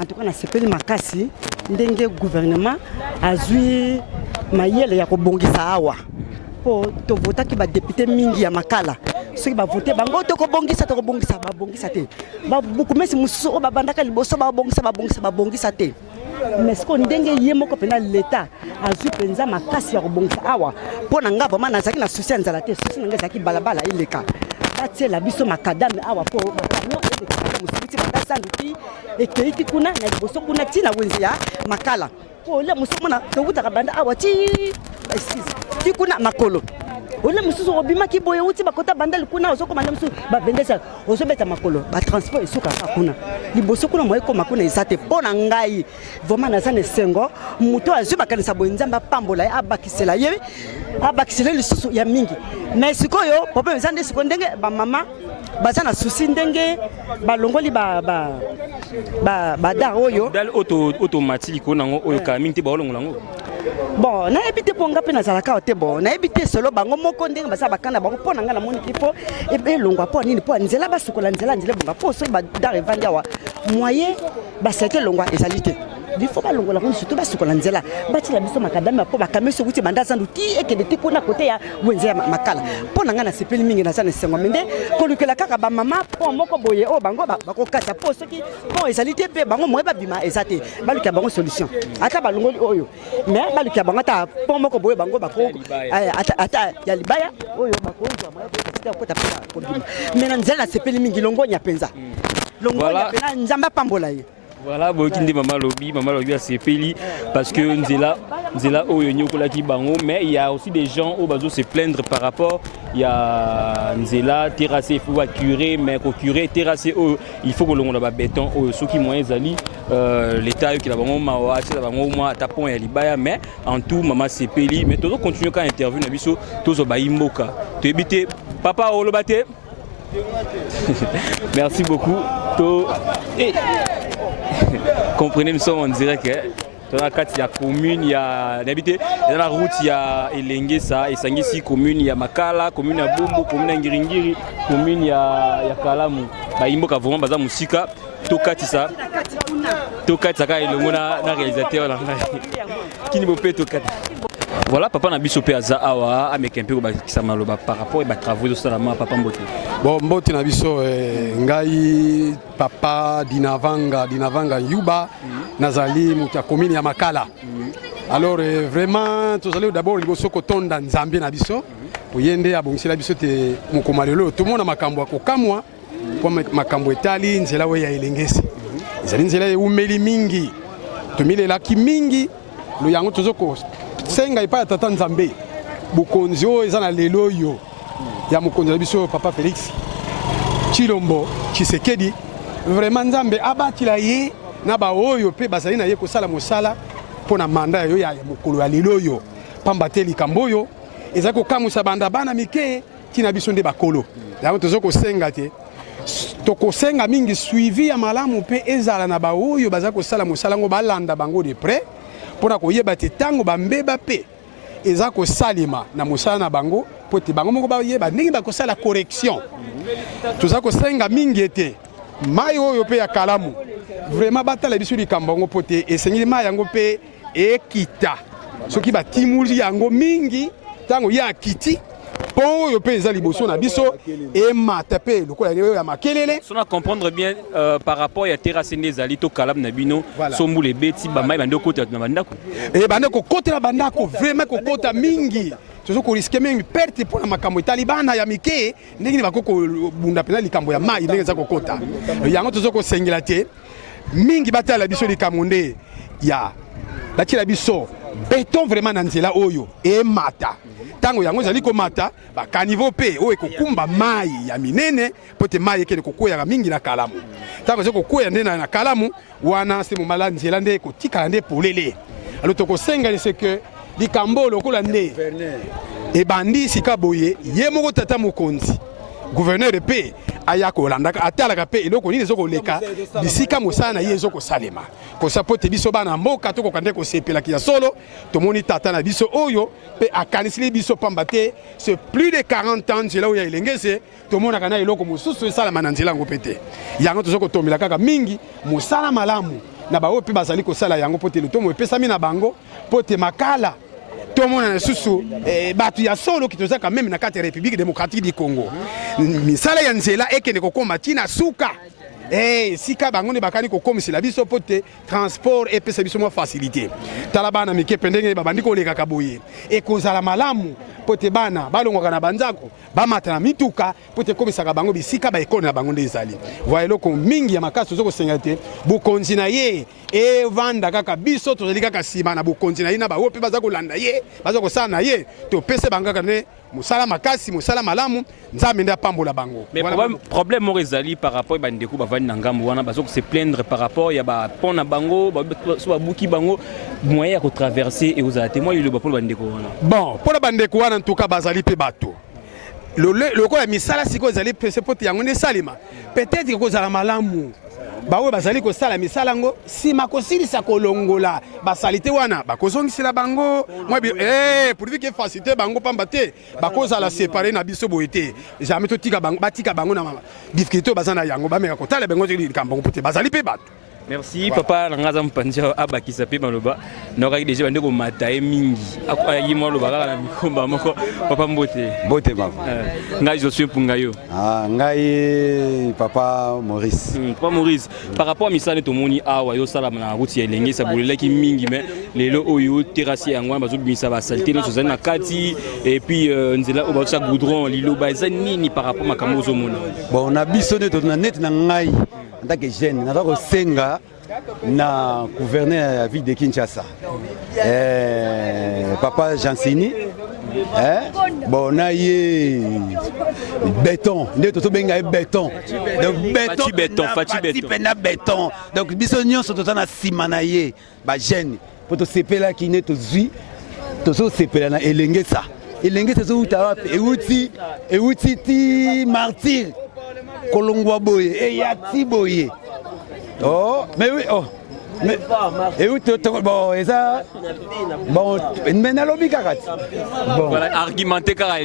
En tout cas, na sepeli makasi ndenge gouvernement azui mayele ya kobongisa awa. Po to vota ki ba député mingi ya makala. Soki ba voter bango to kobongisa ba bongisa te. Ba bukumesi mususu ba bandaka liboso ba bongisa te. Mais ce qu'on ndenge yemoko pena l'état azui penza makasi ya kobongisa awa. Po na nga vraiment nazaki na souci nzala te, souci nga zaki balabala ileka. Batie la biso makadame awa po camion musibiti batasanduki ekeiti kuna na liboso kuna tina wenzi ya makala. Po le mususu mona to wuta kabanda awa ti kuna makolo. Ole mususu obima ki boye uti bakota bandali kuna osoko manda mususu ba vendesa osobeta makolo ba transport esuka kuna liboso kuna moye ko makuna isate pona ngai vraiment nazane sengo muto azu bakanisa bonzamba pambola abakisela ye abakisela lisusu ya mingi mais sikoyo problème zande siko ndenge ba mama bazana souci ndenge balongoli ba da oyo dal automatique onango oyo ka mingi te ba olongola ngo. Bon, na ebité pour nga pe na zalaka te bon, na ebité solo bango moko ndenge basa bakana bango pona nga na moni kipo e longwa po nini po nzela basukola nzela bonga po so ba dar evandi awa moyen ba sete longwa ezalité. Il faut pas longola ko surtout basukola nzela bati la biso makadame po bakameso kuti banda sandu ti ekede ti kuna kote ya wenze ya makala. Pona nga na sepeli mingi na sana sengo mende ko lukela kaka ba mama po moko boye o bango bako kata po soki po ezalité pe bango moye ba bima ezate baluka bango solution. Ata balongoli oyo. Mais baluka bango ta po moko boye bango bako ata ya libaya oyo bako nzwa moye ko kota pena ko bima. Mais na nzela sepeli mingi longo nya penza. Longo nya pena nzamba pambola ye. Voilà, maman lobi a sepeli parce que Nzela Oyo Kolaki Bango, mais il y a aussi des gens au bateau se plaindre par rapport il y a Nzela terrassé, il faut curer, mais pour curer terrassé, il faut que l'on ait béton, ceux qui moyens zali l'État qui a vraiment mawa, c'est vraiment moi tapon et libaya, mais en tout maman sepeli, mais toujours continuer quand interview na biso, tous baimboka. Tu habité papa Olobate. Merci beaucoup. Comprenez, nous sommes en direct. Dans la carte, il y a commune, il y a l'habité. Dans la route, il y a Elengue, ça, et Sangisi, commune, il y a Makala, commune à Bumbu, commune à Ngiringiri, commune, il y a Kalamu. Bah, il y a vraiment bazar musika. Tokati ça. Tokati ça, il y a un réalisateur. Qui ne peut pas Tokati. Voilà, papa n'a biso pe aza awa avec un peu qui ça maloba par rapport à travaux de salama papa mbote. Bon mbote na biso ngai papa dinavanga yuba nazali muta commune ya Makala. Alors vraiment tous allez d'abord liboso kotonda nzambe na biso oyende abongisela biso te mukomalelo tout monde makambo akokamwa kwa makambo etali nzela we ya elengesi. Ezali nzela eumeli mingi tumile ki mingi lo yango tozoko senga ipa tata nzambe bukonzi o ezana lelo yo ya mukonzi biso papa Félix Chilombo Tshisekedi vraiment nzambe abatila ye na ba oyo pe bazali na ye ko sala mosala pona manda yo ya mukolo ya lelo yo pamba te likambo yo ezako kamusa banda bana mike tina biso nde bakolo yango tozoko senga te toko senga mingi suivi ya malamu pe ezala na ba oyo bazako sala mosala ngo balanda bango de près pona koyeba te tango bambeba pe eza ko salima na mosala na bango pote bango moko ba yeba ndenge ba ko sala correction toza ko senga mingi ete mai oyo pe ya Kalamu vraiment batala biso likambo ngo pote esengeli mai yango pe ekita soki ba timuli yango mingi tango ya kiti po yo pe za liboso na biso e mata pe lokola ya makelele sona comprendre bien par rapport ya terrasse nezali to Kalamu na bino sombule beti ba mai bande kota na bandako e bande ko kota na bandako vraiment ko kota mingi tozo ko risque mingi perte pour na makambo italibana ya mike ndenge bakoko bunda pena likambo ya mai ndenge za ko kota yango tozo ko sengela te mingi batala biso likamunde ya batila biso béton vraiment na nzela oyo e mata tango yango zali ko mata ba caniveau pe o ekokumba mai ya minene pote mai ekele kokoya mingi na Kalamu tango zeko koya nde na Kalamu wana se momala nzela nde ko tika nde polele alors to ko senga c'est que likambo lokola nde e bandi sika boye ye moko tata mokonzi gouverneur pe ayako landaka atalaka pe eloko nini ezoko leka bisika mosana ye ezoko salema ko sapote biso bana mboka to ko kande ko sepela ki ya solo to moni tata na biso oyo pe akanisili biso pambate c'est plus de 40 ans nzela oya elengese to mona kana eloko mosusu esala mananzela ngo pete yango tozoko tombela kaka mingi mosala malamu na ba oyo pe bazali ko sala yango pote lotomo epesami na bango pote makala tout le monde susu batu ya solo qui tozaka même na kati ya République démocratique du Congo misala ya nzela ekende kokoma tina suka sika bango ne bakani kokomisela biso pote transport epesa biso mwa facilité tala bana mike pendenge babandi koleka kaboye ekozala malamu pote bana balongwaka na banzako bamata na mituka pote komisaka bango bisika ba ekole na bango nde ezali voye eloko mingi ya makasi tozo kosenga te bokonzi na ye evanda kaka biso tozali kaka nsima na bokonzi na ye na baoyo mpe baza kolanda ye baza kosala na ye topese bango kaka ne mosala makasi mosala malamu nzambe nde apambola bango. Mais problème moko ezali par rapport ya bandeko bavandi na ngambo wana bazo se plaindre par rapport ya bapont na bango so babuki bango moyen ya kotraverser ekozala te moi liloba mpona bandeko wana. Bon mpona bandeko wana ntuka bazali mpe bato lokola misala sikoyo ezali pese pote yango nde esalema peut-être ekozala malamu baoyo bazali kosala misala yango nsima kosilisa kolongola basali te wana bakozongisela bango pourvu ke facilité bango pamba te bakozala séparé na biso boye te jamais totika bango batika bango na difficulté oyo baza na yango bameka kotala bango likambo bango pote bazali mpe bato. Merci papa nangaza mpandia abakisa pe maloba nokaki déjà bandeko mataye mingi ayi mo loba kaka na mikomba moko papa mbote papa ngai je suis punga yo ngai papa Maurice papa Maurice par rapport à misane to moni awa yo sala na route ya elenge sa bolelaki mingi mais lelo oyo terrasse yango bazo bimisa ba saleté no zozana kati et puis nzela oba sa goudron lilo ba nini par rapport makambo zo mona bon na biso ne to na net na ngai en tant que jeune na ko senga na gouverneur de la ville de Kinshasa papa Jansini bon na ye béton nde to benga béton donc béton béton donc biso nyonso to na sima na ye ba jeune pour to sepela ki ne to zui to so sepela na elenge sa zo uta euti ti martyr kolongwa boye e yati boye oh mais oui oh mais et où bon et ça bon mais na lobi kakati bon voilà argumenter car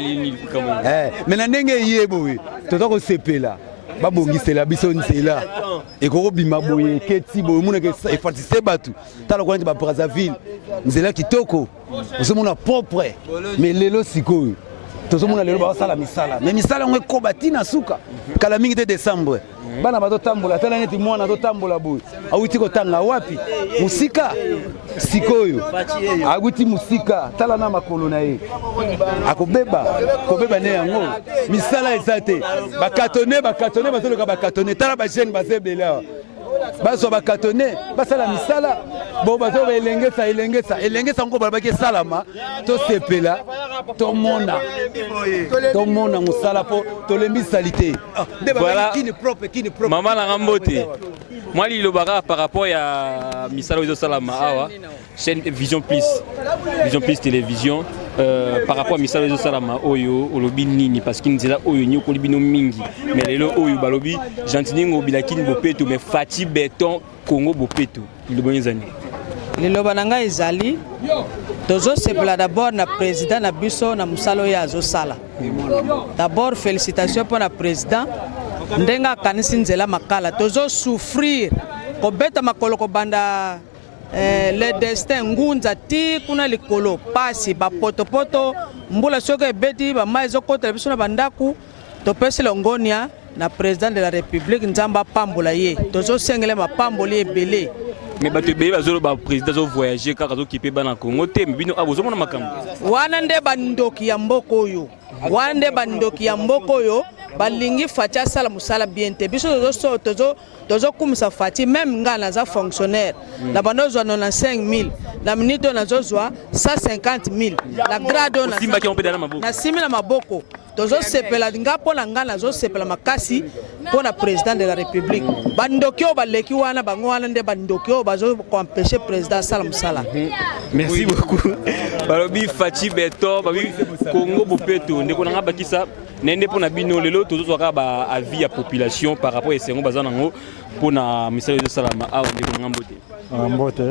comment mais na ndenge yeboye to ko sepela babongisela biso nzela ekoko bima boye keti boye muna ke efatise batu tala kwa ba Brazzaville nzela kitoko osomona propre mais lelo sikoyo tozomona lelo basala misala mais misala ngwe ko batina suka kala mingi de décembre bana bato tambola tala neti mwana to tambola boye awuti ko tanga wapi musika sikoyo aguti musika tala na makolo na ye akobeba ne yango misala ezate bakatone bazoloka bakatone tala ba jeune bazebela baso bakatone basala misala bo bato elengesa ngo balabaki salama to sepela to mona musala po to lembi salite voilà maman la rambote moi lilobaka par rapport ya misala ozo salama awa chaîne Vision Plus télévision par rapport à misala ozo salama oyo olobi nini parce que nzela oyo nyi ko libino mingi mais lelo oyo balobi jantiningo bilakini bopeto mais fati béton Congo bopeto ilobonyezani liloba nanga ezali tozo sepela d'abord na président na biso na musalo ya azosala d'abord félicitations pour na président ndenga kanisi nzela makala tozo souffrir kobeta makolo kobanda le destin ngunza ti kuna likolo pasi ba potopoto mbula soko ebeti ba maizo kota biso na bandaku topesi longonia na président de la république nzamba pambola ye tozo sengele mapamboli ebele mais bato ebele bazolo ba président zo voyager kaka zo kipe bana Congo te bino abozomona makambo wana nde bandoki ya mboko oyo balingi fatia sala musala bien te biso tozo kumisa fati même nga naza fonctionnaire na banozwa 95000 na minute nazozwa 150000 na grade na simi na maboko tozo sepela nga pona nga nazo sepela makasi pona président de la république bandoki o baleki wana bango wana nde bandoki o bazo empêcher président sala musala. Merci beaucoup balobi fati beto babi Congo bopeto ndeko nanga bakisa nende pona bino lelo tozozwaka ba avis ya population par rapport à sengo bazana ngo pona misala de salama a ndeko nanga mbote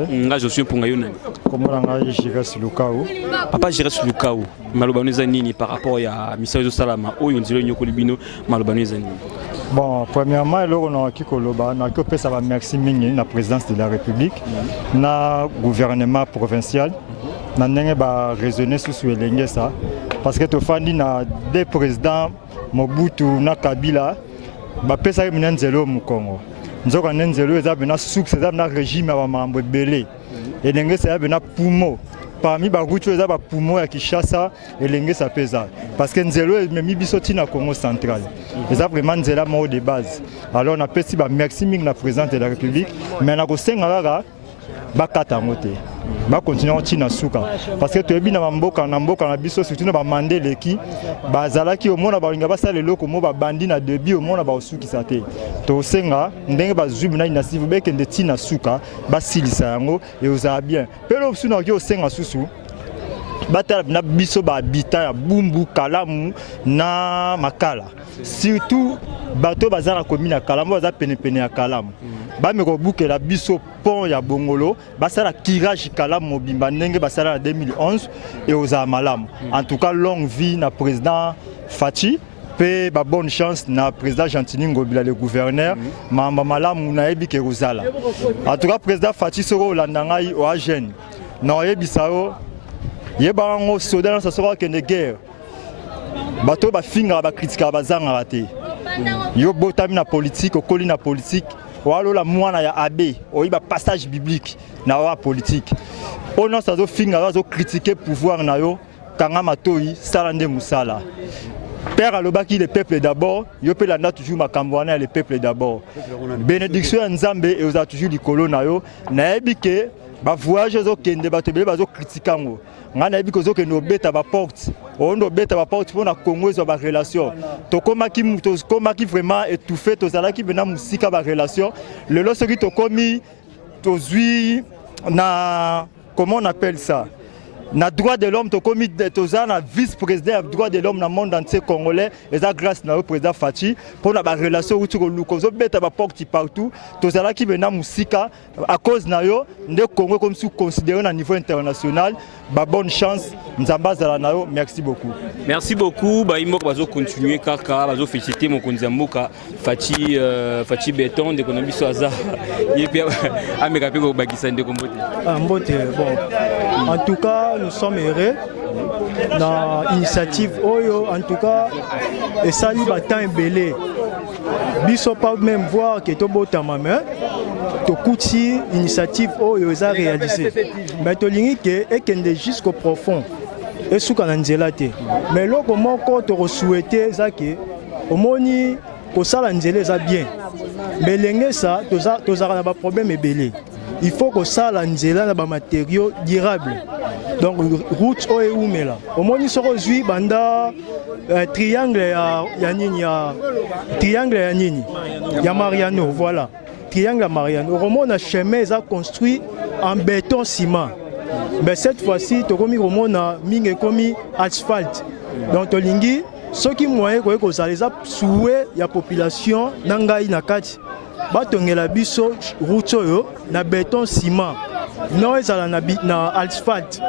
nga je suis punga yona komona nga Jiras Lukau papa Jiras Lukau malobano za nini par rapport ya misala de salama oyo nzilo nyoko libino malobano za nini Bon, premièrement, on a fait merci à la présidence de la République, le gouvernement provincial, on a raisonné sur ça. Parce que tu as des présidents, Mobutu, Kabila, on a fait au Congo. Nous avons un régime belé. Et nous avons un poumon. Parmi les routes, nous avons un poumon à Kinshasa et nous avons parce que nous avons un Congo central. Nous avons vraiment un mot de base. Alors on a fait merci à la présidente de la République, mais nous avons ba continuer na suka parce que tu na mboka na biso surtout na ba mandé leki bazalaki au mona ba linga ba sala loko mo ba bandi na début au mona ba osuki sate to senga ndenge ba zubi na inasivu beke ndeti na suka ba silisa yango et oza bien pero opsu na ki senga susu batala na biso ba habita ya bumbu kalamu na makala surtout bato bazala commune ya kalamu baza pene ya kalamu bameko bukela biso pont ya bongolo basala tirage kalamu mobimba ndenge basala en 2011 et oza malamu en tout cas longue vie na président Fachi pe ba bonne chance na président Gentini Ngobila le gouverneur mamba malamu na yebi ke kozala en tout cas président Fachi soko landanga o agene na yebisao yeba ngo soda na soko kende guerre bato ba finga ba critique ba zanga raté yo botami na politique okoli na politique walo la mwana ya abbé oyiba passage biblique na wa politique ono sazo finga sazo critiquer pouvoir na yo kanga matoi salande musala père alobaki le peuple d'abord yo pe landa toujours makambo wana le peuple d'abord bénédiction ya nzambe et oza toujours likolo na yo na ebike ba voyage zo kende bato bele bazo critiquer ngo ngana ebiko zo kende obeta ba porte ondo beta ba porte pour na Congo zo ba relation to komaki vraiment étouffé to zalaki bena musika ba relation le losoki to komi to zui na comment on appelle ça na droit de l'homme to komi to zana vice-président du droit de l'homme dans le monde entier congolais et ça grâce na président Fachi pour na ba relation uti ko luko zo beta ba porte partout to zalaki bena musika à cause na yo nde Congo comme si considéré à niveau international ba bonne chance nzamba zala na yo merci beaucoup ba imo bazo continuer kaka bazo féliciter mon konzamboka Fachi Béton de konabiso aza yepi ameka pe ko bakisa nde kombote mbote bon en tout cas nous sommes heureux dans l'initiative Oyo en tout cas et ça lui battant belé biso pas même voir que to bota maman to kuti initiative Oyo za réalisé mais to lingi que et kende jusqu'au profond et sous kananzela te mais loko moko to souhaiter ça que omoni ko sala nzela za bien mais lenge ça to za na ba problème ebelé il faut que ça la nzela na ba matériaux durables donc route oyo umela omoni soko zui banda triangle ya nini ya triangle ya nini ya Mariano voilà triangle ya Mariano romona chemin est construit en béton ciment mais cette fois-ci to komi romona mingi komi asphalte donc to lingi soki moyen ko kozaleza souhait ya population nangai na kati batongela biso route oyo na béton ciment non ezala na asphalte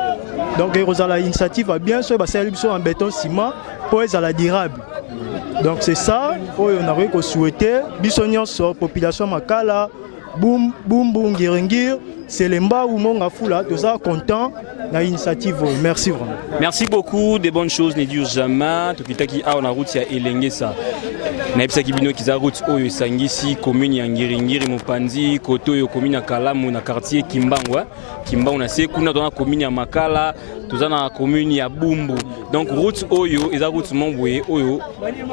donc ezala initiative a bien sûr basali biso en béton ciment pour ezala durable donc c'est ça oyo na ko souhaiter biso nyonso population makala boum ngir c'est les mbaa ou monga fula tous ça content na initiative merci vraiment merci beaucoup des bonnes choses ne dire jamais to kitaki a na route ya elenge ça na epsa kibino kiza route oyo esangisi commune ya Ngiringiri Mopanzi koto yo commune ya Kalamu na quartier Kimbangu na se kuna dans la commune ya Makala toza na commune ya Bumbu donc route oyo eza route momboye oyo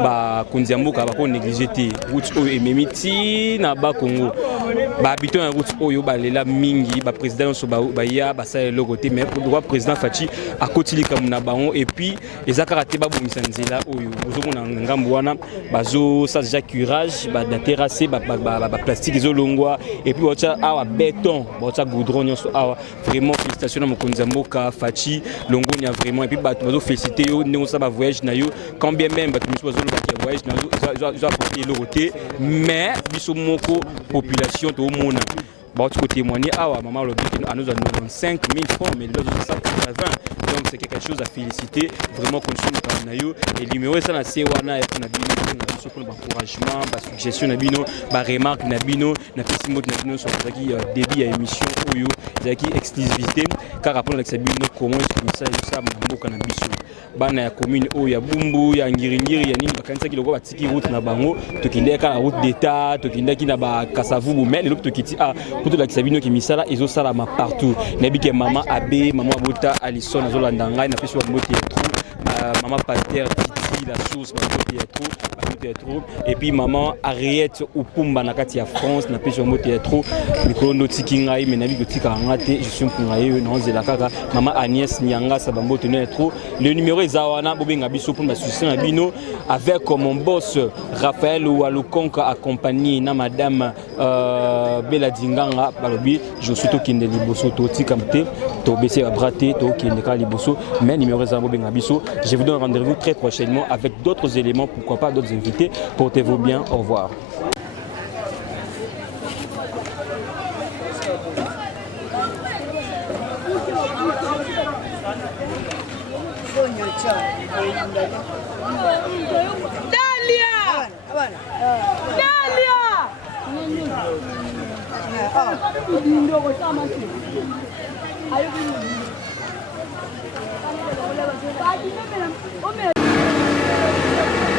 ba konziamboka ba ko négliger te route oyo ememiti na ba Congo ba habitant ya route oyo ba lela mingi ba président so ba ya ba sa le côté mais pour président Fachi a kotilika muna bango et puis ezaka raté ba bomisa nzela oyo ozomona ngambo wana bazo ça déjà curage ba da terrasser ba plastique ezolongwa et puis bacha awa béton bacha goudron nyonso awa vraiment félicitations na mokonzamboka Fachi longonia vraiment et puis bazo féliciter yo ndenge ça ba voyage na yo quand bien même bato miso bazo le voyage na yo apporter le côté mais biso moko population to mona bah tu peux témoigner ah maman le but à nous a 95 000 francs mais là 180 donc c'est quelque chose à féliciter vraiment condition de nayo et numéro ça na sewana et na bino na biso pour encouragement ba suggestion na bino ba remarque na bino na petit mot na bino sur qui début à émission oyo qui exclusivité car rapport avec bino comment ça ça mboka na biso bana ya commune oyo ya Bumbu ya Ngiringiri ya nini bakanisa kiloko batiki route na bango tokindeka la route d'état tokindaki na ba Kasavubu mais le tokiti a pour la kisabino ki misala ezo sala ma partout nabike mama abe mama bota Alison azolanda ngai na peso mbote maman Pater Titi la source trop et puis maman Ariette Upumba na kati ya France na peso mbote trop mikolo notiki ngai mais nabi kotika ngate je suis pour ngai non zela kaka maman Agnès Nyanga sa mbote trop le numéro ezawana bobenga biso pour ma soutien à bino avec mon boss Raphaël Walukonka accompagné na madame Bella Dinganga balobi je suis to kinde liboso to tikamte to bese abraté to kinde ka liboso mais numéro ezawana bobenga biso. Je vous donne rendez-vous très prochainement avec d'autres éléments, pourquoi pas d'autres invités. Portez-vous bien, au revoir. Oh,